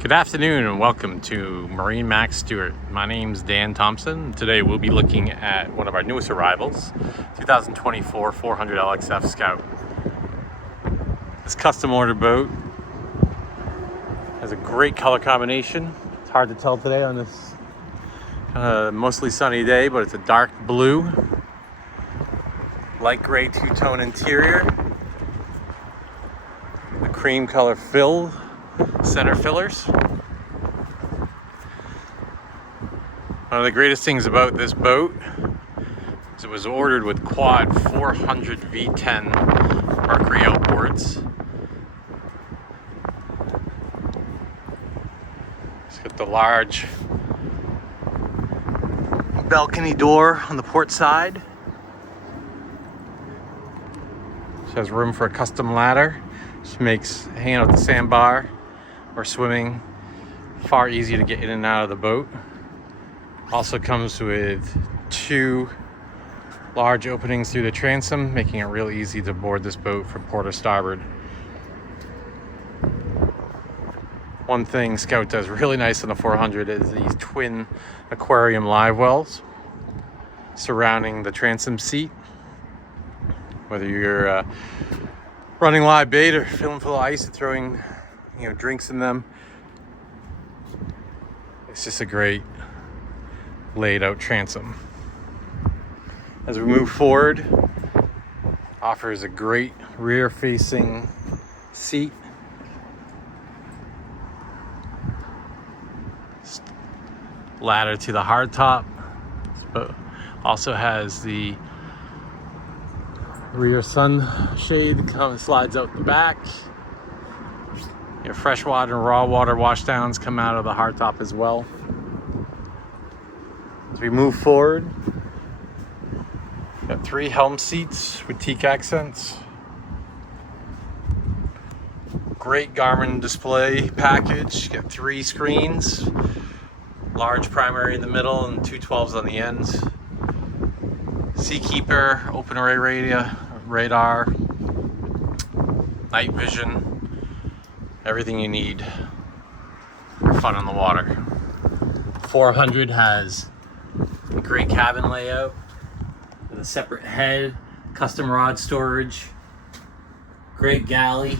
Good afternoon and welcome to MarineMax Stuart. My name's Dan Thompson. Today we'll be looking at one of our newest arrivals, 2024 400 LXF Scout. This custom order boat has a great color combination. It's hard to tell today on this mostly sunny day, but it's a dark blue, light gray two-tone interior, the cream color fill center fillers. One of the greatest things about this boat is it was ordered with quad 400 V10 Mercury outboards. It's got the large balcony door on the port side. It has room for a custom ladder, which makes hanging out the sandbar or swimming far easier to get in and out of the boat. Also comes with two large openings through the transom, making it real easy to board this boat from port or starboard. One thing Scout does really nice on the 400 is these twin aquarium live wells surrounding the transom seat. Whether you're running live bait or filling full of ice and throwing drinks in them, it's just a great laid out transom. As we move forward, offers a great rear facing seat. Ladder to the hardtop. Also has the rear sunshade that slides out the back. Your freshwater and raw water washdowns come out of the hardtop as well. As we move forward, got three helm seats with teak accents. Great Garmin display package. Got three screens, large primary in the middle and two 12s on the ends. Seakeeper, open array radar, night vision, everything you need for fun on the water. 400 has a great cabin layout with a separate head, custom rod storage, great galley,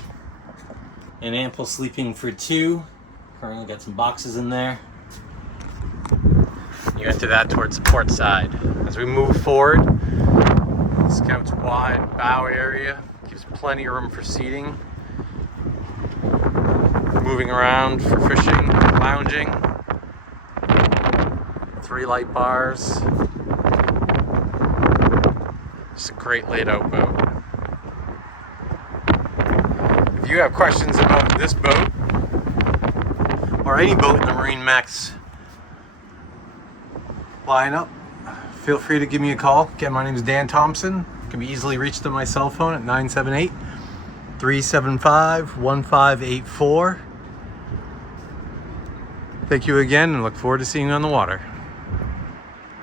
and ample sleeping for two. Currently got some boxes in there. You enter that towards the port side. As we move forward, Scout's wide bow area gives plenty of room for seating. Moving around for fishing, lounging. Three light bars. Just a great laid out boat. If you have questions about this boat or any boat in the MarineMax lineup, feel free to give me a call. Again, my name is Dan Thompson. Can be easily reached on my cell phone at 978-375-1584. Thank you again and look forward to seeing you on the water.